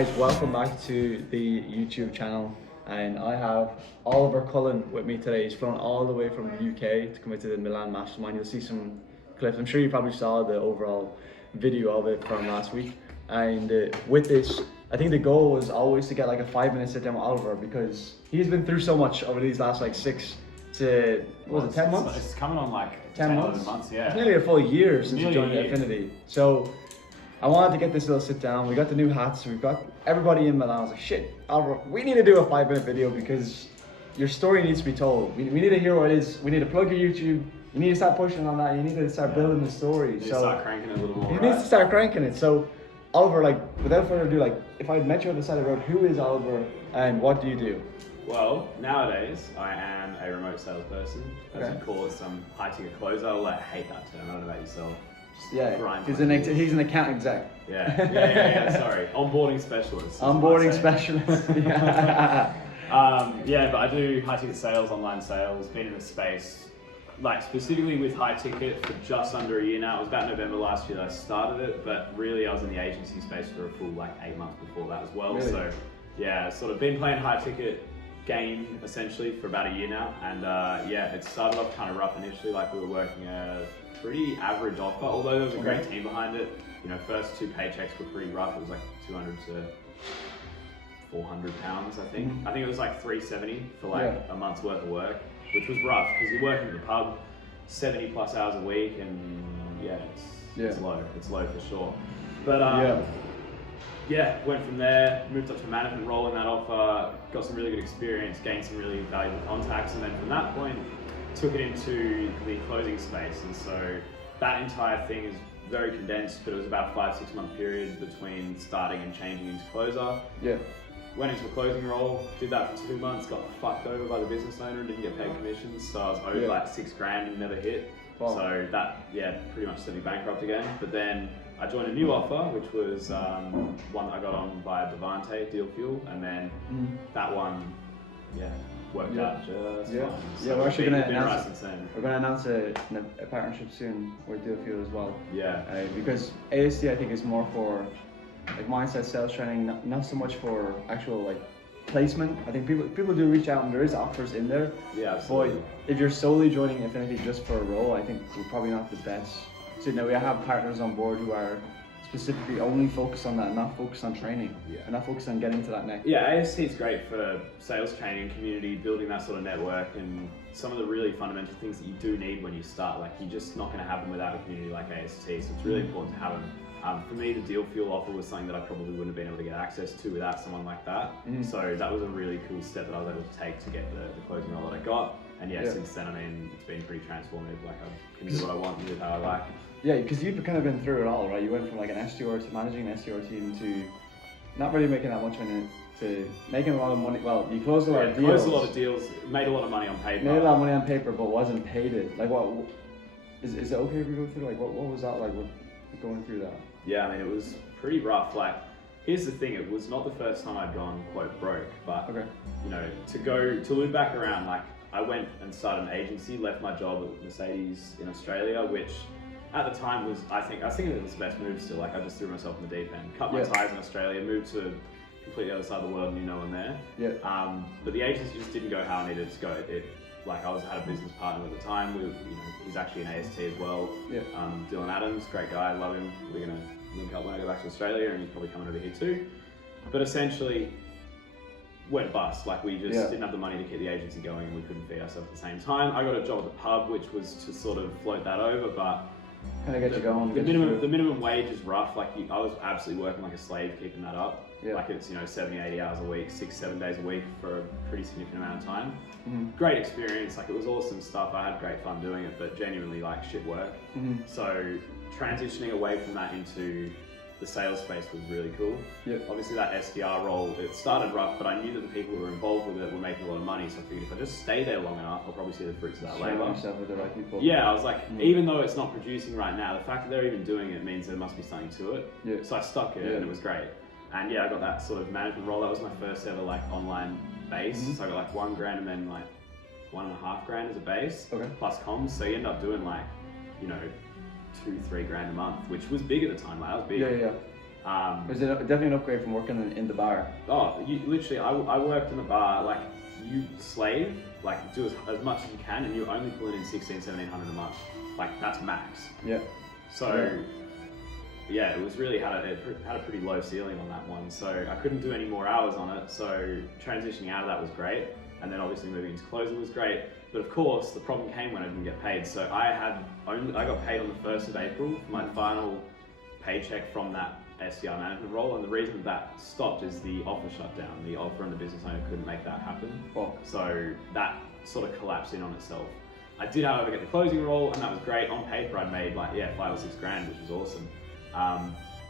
Guys, welcome back to the YouTube channel, and I have Oliver Cullen with me today. He's flown all the way from the UK to come into the Milan Mastermind. You'll see some clips. I'm sure you probably saw the overall video of it from last week. And with this, I think the goal was always to get like a 5-minute sit down with Oliver, because he's been through so much over these last like 6 to, what was it, 10 months? It's coming on like 10 11 months, yeah. It's nearly a full year since he joined Affinity. So I wanted to get this little sit down. We got the new hats, we've got everybody in Milan. I was like, shit, Oliver, we need to do a 5-minute video because your story needs to be told. We need to hear what it is. We need to plug your YouTube. You need to start pushing on that. You need to start building the story. You need to start cranking it a little more. You need to start cranking it. So, Oliver, like, without further ado, like, if I had met you on the side of the road, who is Oliver and what do you do? Well, nowadays I am a remote salesperson, as you call it, some high-ticket closer. I hate that term. I don't know about yourself. Yeah, he's an account exec. Yeah, sorry. Onboarding specialist. Onboarding specialist. Yeah, but I do high-ticket sales, online sales, been in the space, like specifically with high-ticket for just under a year now. It was about November last year that I started it, but really I was in the agency space for a full like 8 months before that as well. Really? So yeah, sort of been playing high-ticket game essentially for about a year now, and yeah, it started off kind of rough initially. Like we were working a pretty average offer, although there was a great team behind it. You know, first 2 paychecks were pretty rough. It was like 200 to 400 pounds, I think. I think it was like 370 for like a month's worth of work, which was rough because you're working at the pub 70 plus hours a week, and it's low. It's low for sure. But went from there, moved up to a management role in that offer, got some really good experience, gained some really valuable contacts, and then from that point, took it into the closing space. And so that entire thing is very condensed, but it was about a 5-6 month period between starting and changing into closer. Yeah. Went into a closing role, did that for 2 months, got fucked over by the business owner and didn't get paid commissions. So I was owed like $6 grand and never hit. Wow. So that, pretty much sent me bankrupt again. But then I joined a new offer, which was one that I got on via Devante, Deal Fuel, and then that one, worked out just fine. So we're actually going to announce a partnership soon with Deal Fuel as well. Yeah. Because AST I think is more for like mindset sales training, not so much for actual like placement. I think people do reach out and there is offers in there. Yeah, absolutely. But if you're solely joining Affinity just for a role, I think we're probably not the best. So now we have partners on board who are specifically only focused on that, and not focused on training, and not focused on getting to that next. Yeah, AST is great for sales training, community, building that sort of network, and some of the really fundamental things that you do need when you start. Like you're just not going to have them without a community like AST, so it's really important to have them. For me, the Deal Fuel offer was something that I probably wouldn't have been able to get access to without someone like that. So that was a really cool step that I was able to take to get the closing role that I got. And since then, I mean, it's been pretty transformative. Like I can do what I want and do it how I like. Yeah, because you've kind of been through it all, right? You went from like an SDR to managing an SDR team to not really making that much money to making a lot of money. Well, you closed a lot of deals. Closed a lot of deals, made a lot of money on paper. Made a lot of money on paper, but wasn't paid it. Like what, is it okay if we go through, like what was that like going through that? Yeah, I mean, it was pretty rough. Like, here's the thing, it was not the first time I'd gone quote broke, but you know, to loop back around, like I went and started an agency, left my job at Mercedes in Australia, which at the time was, I think it was the best move still. Like I just threw myself in the deep end, cut my ties in Australia, moved to completely other side of the world, knew no one there. But the agency just didn't go how I needed it to go. Like I had a business partner at the time. He's actually an AST as well. Dylan Adams, great guy, love him. We're gonna link up when I go back to Australia, and he's probably coming over here too. But essentially, went bust. Like we just didn't have the money to keep the agency going, and we couldn't feed ourselves at the same time. I got a job at the pub, which was to sort of float that over, but kind of get you going. The minimum wage is rough. Like I was absolutely working like a slave keeping that up. Like it's 70, 80 hours a week, 6-7 days a week for a pretty significant amount of time. Great experience. Like it was awesome stuff. I had great fun doing it, but genuinely like shit work. So transitioning away from that into the sales space was really cool. Obviously that SDR role, it started rough, but I knew that the people who were involved with it were making a lot of money, so I figured if I just stay there long enough, I'll probably see the fruits of that labour. Yourself with the right people. Yeah, I was like, even though it's not producing right now, the fact that they're even doing it means there must be something to it. So I stuck it and it was great. And I got that sort of management role. That was my first ever like online base. So I got like $1 grand and then like $1.5 grand as a base, plus comms. So you end up doing like, $2-3 grand a month, which was big at the time. Like that was big. It was definitely an upgrade from working in the bar. Oh, literally, I worked in the bar, like, you slave, like, do as much as you can, and you're only pulling in 1,600-1,700 a month. Like, that's max. Yeah. So, yeah, it was really had a pretty low ceiling on that one. So I couldn't do any more hours on it. So transitioning out of that was great. And then obviously moving into closing was great. But of course, the problem came when I didn't get paid. So I got paid on the 1st of April for my final paycheck from that SDR management role. And the reason that stopped is the offer shut down. The offer and the business owner couldn't make that happen. Oh. So that sort of collapsed in on itself. I did, however, get the closing role, and that was great. On paper, I'd made like, yeah, 5 or 6 grand, which was awesome.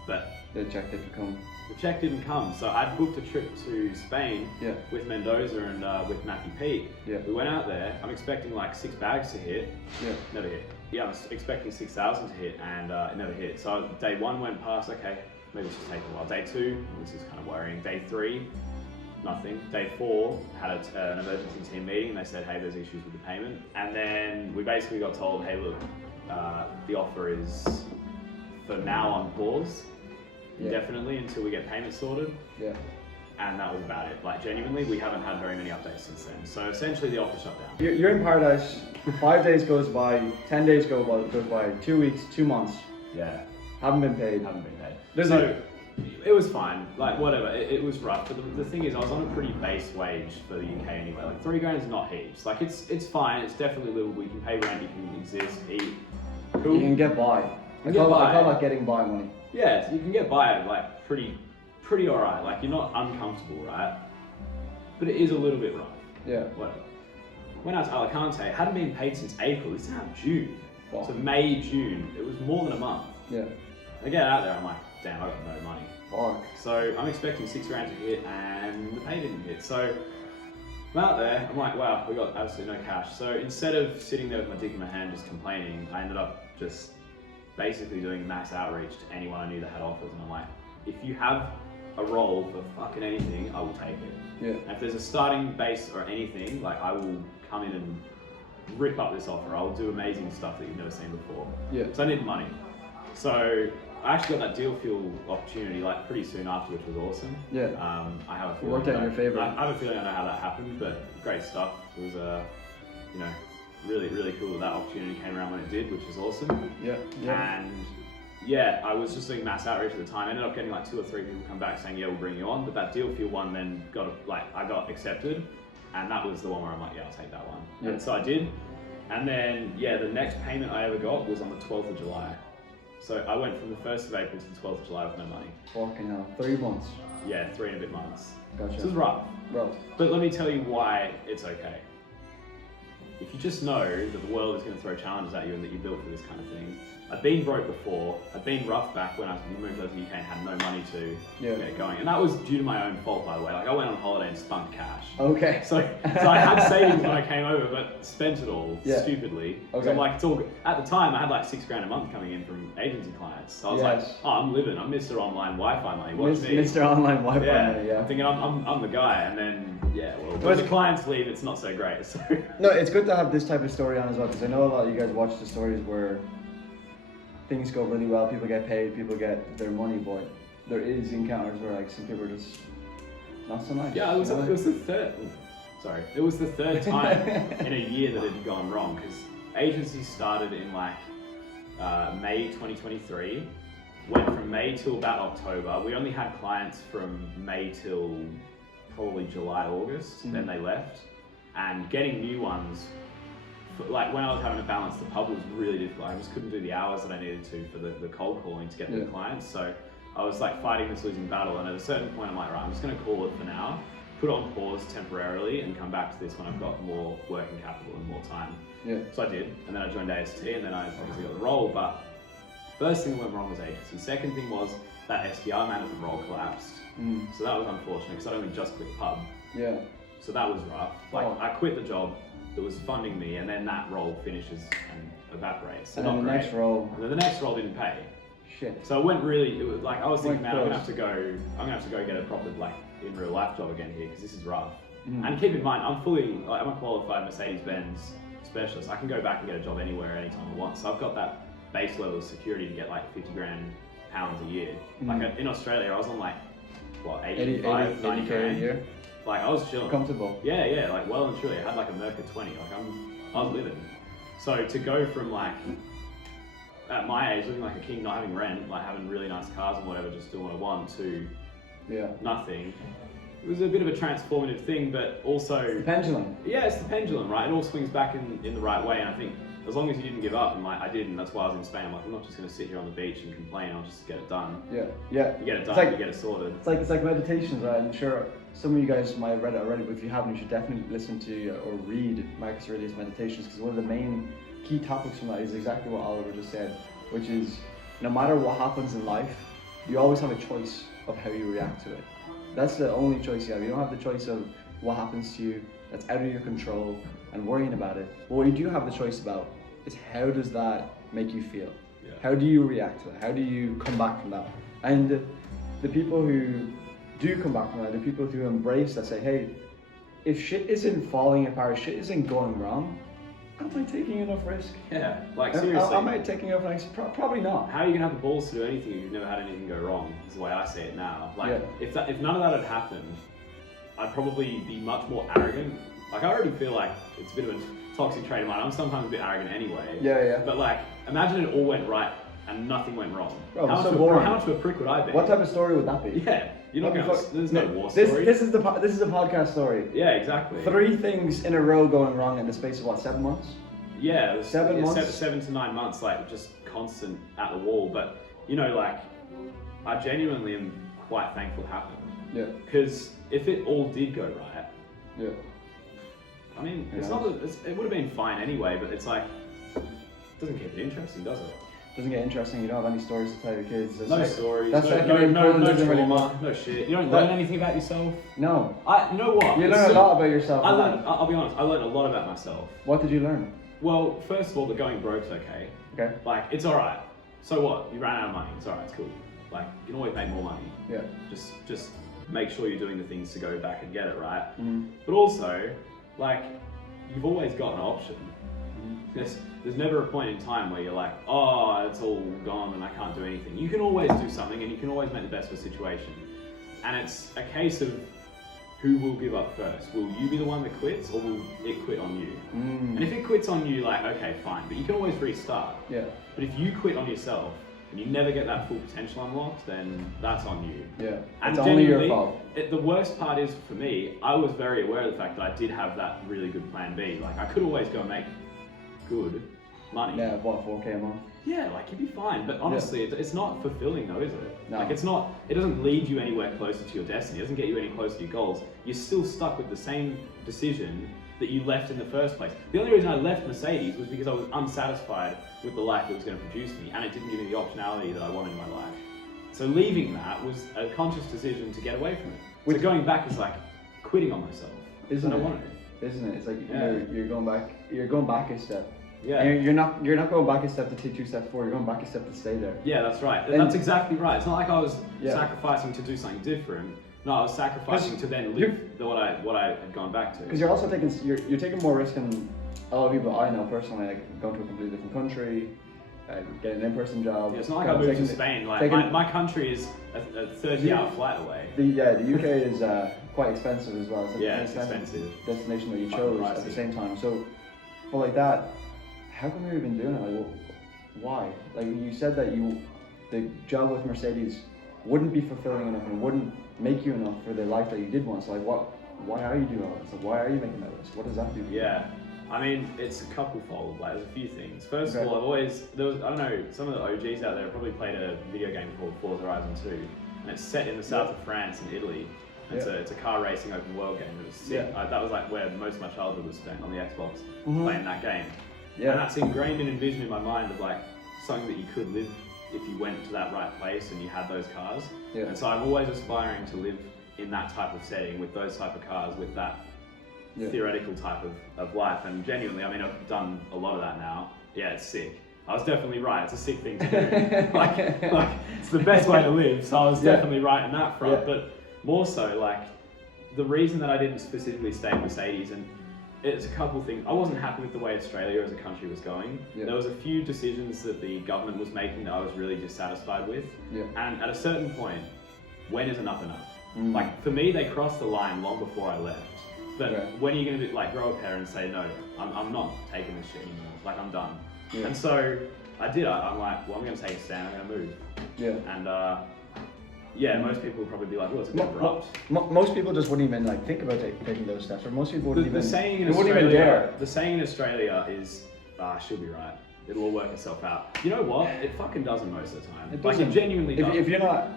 But the check didn't come. The check didn't come, so I'd booked a trip to Spain with Mendoza and with Matthew Pete. Yeah. We went out there. I'm expecting like 6 bags to hit. Yeah. Never hit. Yeah, I was expecting 6,000 to hit, and it never hit. So day 1 went past. Okay, maybe it's just taking a while. Day 2, this is kind of worrying. Day 3. Nothing. Day 4, had an emergency team meeting, and they said, hey, there's issues with the payment. And then we basically got told, hey, look, the offer is for now on pause, indefinitely, until we get payment sorted. Yeah. And that was about it. Like, genuinely, we haven't had very many updates since then. So essentially, the offer shut down. You're in paradise. 5 days goes by, 10 days goes by, 2 weeks, 2 months. Yeah. Haven't been paid. Haven't been paid. It was fine, like whatever, it was rough, but the thing is I was on a pretty base wage for the UK anyway, like 3 grand is not heaps, like it's fine, it's definitely livable, you can pay rent, you can exist, eat, cool. You can get by. I call that getting by money. Yeah, you can get by like pretty alright, like you're not uncomfortable, right? But it is a little bit rough. Yeah. Whatever. Went out to Alicante, hadn't been paid since April, it's now June. Wow. So May, June, it was more than a month. Yeah. I get out there, I'm like, damn, I got no money. Fuck. So I'm expecting 6 grand to hit, and the pay didn't hit. So I'm out there, I'm like, wow, we got absolutely no cash. So instead of sitting there with my dick in my hand just complaining, I ended up just basically doing mass outreach to anyone I knew that had offers. And I'm like, if you have a role for fucking anything, I will take it. Yeah. And if there's a starting base or anything, like I will come in and rip up this offer. I'll do amazing stuff that you've never seen before. Yeah. So I needed money. So I actually got that deal fuel opportunity like pretty soon after, which was awesome. Yeah. I have a It feeling worked out in your favor. I have a feeling I know how that happened, but great stuff. It was you know, really cool that opportunity came around when it did, which was awesome. Yeah. Yeah. And yeah, I was just doing mass outreach at the time. I ended up getting like 2 or 3 people come back saying, yeah, we'll bring you on. But that deal fuel one then I got accepted, and that was the one where I'm like, yeah, I'll take that one. Yeah. And so I did. And then yeah, the next payment I ever got was on the 12th of July. So I went from the 1st of April to the 12th of July with no money. Fucking hell. 3 months. Yeah, 3 and a bit months. Gotcha. So it was rough. Rough. But let me tell you why it's okay. If you just know that the world is going to throw challenges at you and that you're built for this kind of thing. I've been broke before. I've been rough back when I moved over to the UK and had no money to get going. And that was due to my own fault, by the way. Like I went on holiday and spent cash. Okay. So I had savings when I came over, but spent it all stupidly. Okay. So I'm like, it's all good. At the time, I had like 6 grand a month coming in from agency clients. So I was like, oh, I'm living. I'm Mr. Online Wi-Fi money. Watch me. Mr. Online Wi-Fi money. Yeah. I'm thinking I'm the guy, and then when the clients leave, it's not so great. So no, it's good to have this type of story on as well, because I know a lot of you guys watch the stories where things go really well, people get paid, people get their money, but there is encounters where like some people are just not so nice. Yeah, it was the third. Sorry, it was the third time in a year that it had gone wrong, because agency started in like May 2023, went from May till about October. We only had clients from May till probably July, August. Then they left, and getting new ones. Like when I was having to balance the pub was really difficult. I just couldn't do the hours that I needed to for the cold calling to get the clients. So I was like fighting this losing battle, and at a certain point I'm like, right, I'm just going to call it for now, put it on pause temporarily, and come back to this when I've got more working capital and more time. Yeah. So I did, and then I joined AST, and then I obviously got the role. But first thing that went wrong was agency. Second thing was that SDR management role collapsed. So that was unfortunate because I'd only just quit the pub. Yeah. So that was rough. Like I quit the job that was funding me, and then that role finishes and evaporates. So and then the next role. And then the next role didn't pay. Shit. So it went really. It was like I was thinking, man, I'm gonna have to go get a proper like in real life job again here because this is rough. And keep in mind, I'm a qualified Mercedes-Benz specialist. I can go back and get a job anywhere, anytime I want. So I've got that base level of security to get like 50 grand pounds a year. Like in Australia, I was on like what 80 90 a grand. year. Like I was chilling. Comfortable. Yeah, like well and truly. I had like a Merc at 20. Like I was living. So to go from like at my age living like a king, not having rent, like having really nice cars and whatever, just doing what I want, to nothing. It was a bit of a transformative thing, but also The pendulum. Yeah, it's the pendulum, right? It all swings back in the right way, and I think as long as you didn't give up, and like I did, and that's why I was in Spain. I'm like, I'm not just going to sit here on the beach and complain. I'll just get it done. Yeah. You get it done. You get it sorted. It's like meditations, right? I'm sure some of you guys might have read it already, but if you haven't, you should definitely listen to or read Marcus Aurelius' Meditations, because one of the main key topics from that is exactly what Oliver just said, which is no matter what happens in life, you always have a choice of how you react to it. That's the only choice you have. You don't have the choice of what happens to you that's out of your control and worrying about it. But what you do have the choice about is how does that make you feel? Yeah. How do you react to that? How do you come back from that? And the people who do come back from that, the people who embrace that, say, hey, if shit isn't falling apart, shit isn't going wrong, am I taking enough risk? Yeah, like seriously. Am I taking enough risk? Probably not. How are you gonna have the balls to do anything if you've never had anything go wrong? Is the way I see it now. Like, if none of that had happened, I'd probably be much more arrogant. Like, I already feel like it's a bit of a toxic trait of mine. I'm sometimes a bit arrogant anyway. Yeah. But like, imagine it all went right and nothing went wrong. Bro, how much of a prick would I be? What type of story would that be? Yeah, you're not gonna. There's no war story. This is the podcast story. Yeah, exactly. 3 things in a row going wrong in the space of what, 7 months? Yeah, it was 7 months. 7 to 9 months, like just constant at the wall. But you know, like, I genuinely am quite thankful it happened. Yeah. Because if it all did go right, yeah. I mean, it's not. It would have been fine anyway. But it's like, it doesn't keep it interesting, does it? Doesn't get interesting. You don't have any stories to tell your kids. No stories. That's no trauma. No shit. You don't learn anything about yourself. No. You know what? You learn a lot about yourself. I'll be honest. I learned a lot about myself. What did you learn? Well, first of all, the going broke's okay. Okay. Like, it's alright. So what? You ran out of money. It's alright. It's cool. Like, you can always make more money. Yeah. Just make sure you're doing the things to go back and get it right. Mm-hmm. But also, like, you've always got an option. There's never a point in time where you're like, oh, it's all gone and I can't do anything. You can always do something, and you can always make the best of a situation. And it's a case of who will give up first. Will you be the one that quits, or will it quit on you? And if it quits on you, like, okay, fine, but you can always restart. Yeah. But if you quit on yourself and you never get that full potential unlocked, then that's on you. Yeah. And it's only your fault. The worst part is, for me, I was very aware of the fact that I did have that really good plan B. Like, I could always go and make good money. Yeah, what, 4K a month? Yeah, like, you'd be fine. But honestly, it's not fulfilling though, is it? No. Like, it doesn't lead you anywhere closer to your destiny. It doesn't get you any closer to your goals. You're still stuck with the same decision that you left in the first place. The only reason I left Mercedes was because I was unsatisfied with the life it was going to produce me, and it didn't give me the optionality that I wanted in my life. So leaving that was a conscious decision to get away from it. So going back is like quitting on myself. Isn't it? I wanted it. Isn't it? It's like you're going back. You're going back a step. Yeah. And you're not going back a step to take 2 steps forward. You're going back a step to stay there. Yeah, that's right. And that's exactly right. It's not like I was Yeah. sacrificing to do something different. No, I was sacrificing to then live what I had gone back to. Because you're also taking more risk than a lot of people I know personally, like going to a completely different country, getting an in-person job. Yeah, it's not like I moved to Spain. Like my country is a 30-hour flight away. The UK is quite expensive as well. It's It's expensive. Destination that you chose at the same time. So, but like that, how come you're even doing it? Like, why? Like, you said that the job with Mercedes wouldn't be fulfilling enough and wouldn't make you enough for the life that you did want. So, like, why are you doing all this? Like, why are you making that risk? What does that do? Yeah. I mean, it's a couple-fold. Like, there's a few things. First of all, I don't know, some of the OGs out there have probably played a video game called Forza Horizon 2, and it's set in the south of France and Italy. It's a car racing open world game. It was sick. That was like where most of my childhood was spent, on the Xbox, playing that game. Yeah. And that's ingrained and envisioned in my mind of like something that you could live if you went to that right place and you had those cars. Yeah. And so I'm always aspiring to live in that type of setting with those type of cars, with that theoretical type of life. And genuinely, I mean, I've done a lot of that now. Yeah, it's sick. I was definitely right. It's a sick thing to do. like it's the best way to live. So I was definitely right in that front. Yeah. But more so, like, the reason that I didn't specifically stay at Mercedes, and it's a couple things. I wasn't happy with the way Australia as a country was going. Yeah. There was a few decisions that the government was making that I was really dissatisfied with. Yeah. And at a certain point, when is enough enough? Like for me, they crossed the line long before I left. But when are you going to like grow a pair and say, no, I'm not taking this shit anymore. Like I'm done. Yeah. And so I did. I'm like, well, I'm going to take a stand. I'm going to move. Yeah. And most people would probably be like, well, it's a bit abrupt. Most people just wouldn't even like think about taking those steps, or most people wouldn't even. The saying in wouldn't Australia, even dare. the saying in Australia is, she'll be right. It'll all work itself out. You know what? It fucking doesn't most of the time. It genuinely does. If you're not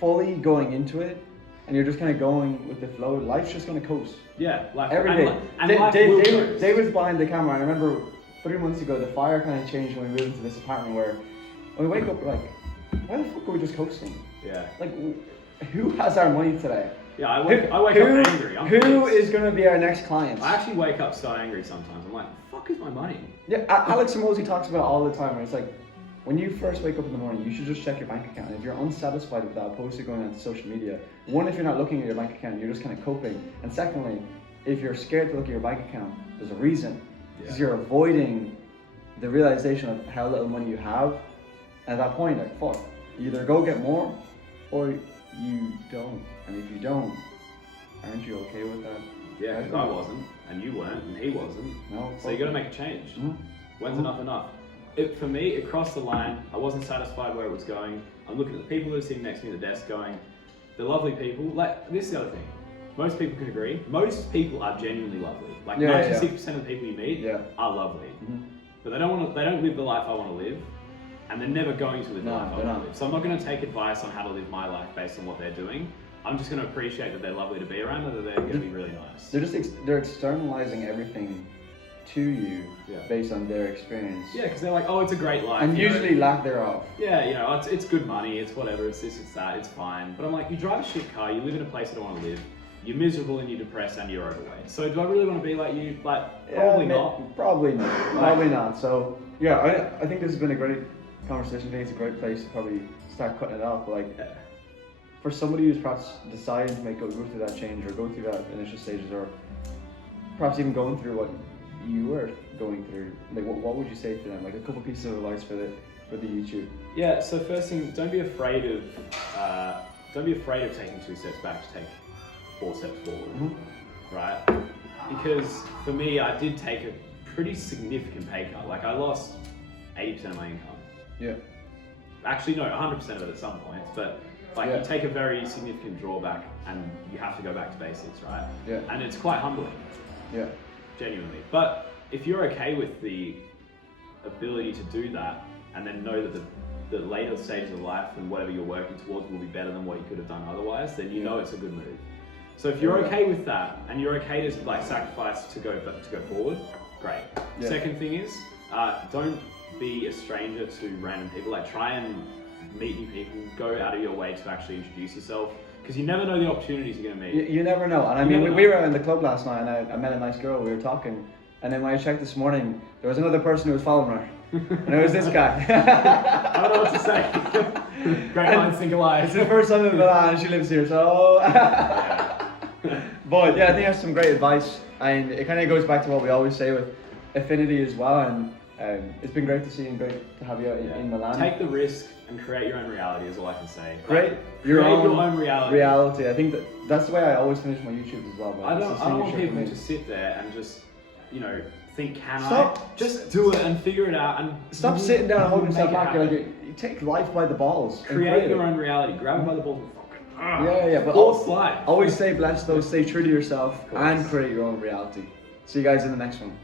fully going into it, and you're just kind of going with the flow, life's just going to coast. Yeah, life. Every day. David's behind the camera, and I remember 3 months ago, the fire kind of changed when we moved into this apartment where when we wake up, we're like, why the fuck are we just coasting? Yeah. Like, who has our money today? Yeah, I wake up angry. Who is going to be our next client? I actually wake up so angry sometimes. I'm like, fuck is my money? Yeah, Alex Hormozi talks about it all the time, where it's like, when you first wake up in the morning, you should just check your bank account. And if you're unsatisfied with that, opposed to going onto social media, one, if you're not looking at your bank account, you're just kind of coping. And secondly, if you're scared to look at your bank account, there's a reason. Because you're avoiding the realization of how little money you have. And at that point, like, fuck, you either go get more, or you don't. And if you don't, aren't you okay with that? Yeah, because I wasn't, and you weren't, and he wasn't. No. So you got to make a change. When's enough enough? For me, it crossed the line. I wasn't satisfied where it was going. I'm looking at the people that are sitting next to me at the desk going, they're lovely people. Like, this is the other thing. Most people can agree. Most people are genuinely lovely. Like 96% of the people you meet are lovely. But they don't live the life I want to live. And they're never going to live the life I want to live. So I'm not going to take advice on how to live my life based on what they're doing. I'm just going to appreciate that they're lovely to be around, and that they're going to be really nice. They're externalizing everything to you based on their experience. Yeah, because they're like, oh, it's a great life. And usually lack thereof. Yeah, you know, it's good money, it's whatever, it's this, it's that, it's fine. But I'm like, you drive a shit car, you live in a place I don't want to live, you're miserable and you're depressed and you're overweight. So do I really want to be like you? Like, probably not. Probably not. Probably not. So yeah, I think this has been a great conversation. I think it's a great place to probably start cutting it off. But like, for somebody who's perhaps deciding to go through that change or go through that initial stages, or perhaps even going through what you were going through, like what would you say to them? Like a couple pieces of advice for the YouTube. Yeah. So first thing, don't be afraid of taking 2 steps back to take 4 steps forward, right? Because for me, I did take a pretty significant pay cut. Like I lost 80% of my income. Yeah. Actually, no, 100% of it at some points, but like you take a very significant drawback and you have to go back to basics, right? Yeah. And it's quite humbling. Yeah. Genuinely. But if you're okay with the ability to do that and then know that the later stages of life and whatever you're working towards will be better than what you could have done otherwise, then you know it's a good move. So if you're okay with that and you're okay to like sacrifice to go forward, great. Yeah. Second thing is, don't be a stranger to random people. Like try and meet new people. Go out of your way to actually introduce yourself, because you never know the opportunities you're going to meet. You never know. And I mean, we were out in the club last night, and I met a nice girl. We were talking, and then when I checked this morning, there was another person who was following her, and it was this guy. I don't know what to say. Great minds think alike. It's the first time in Milan, and she lives here, so. But yeah, I think that's some great advice, and it kind of goes back to what we always say with affinity as well. And it's been great to see you and great to have you out in Milan. Take the risk and create your own reality is all I can say. Create your own reality. I think that's the way I always finish my YouTubes as well. I don't want people to sit there and just, think, Stop. Just do it and figure it out. And stop sitting down and holding yourself back. You take life by the balls. Create your own reality. Grab it by the balls and but always stay blessed though, stay true to yourself and create your own reality. See you guys in the next one.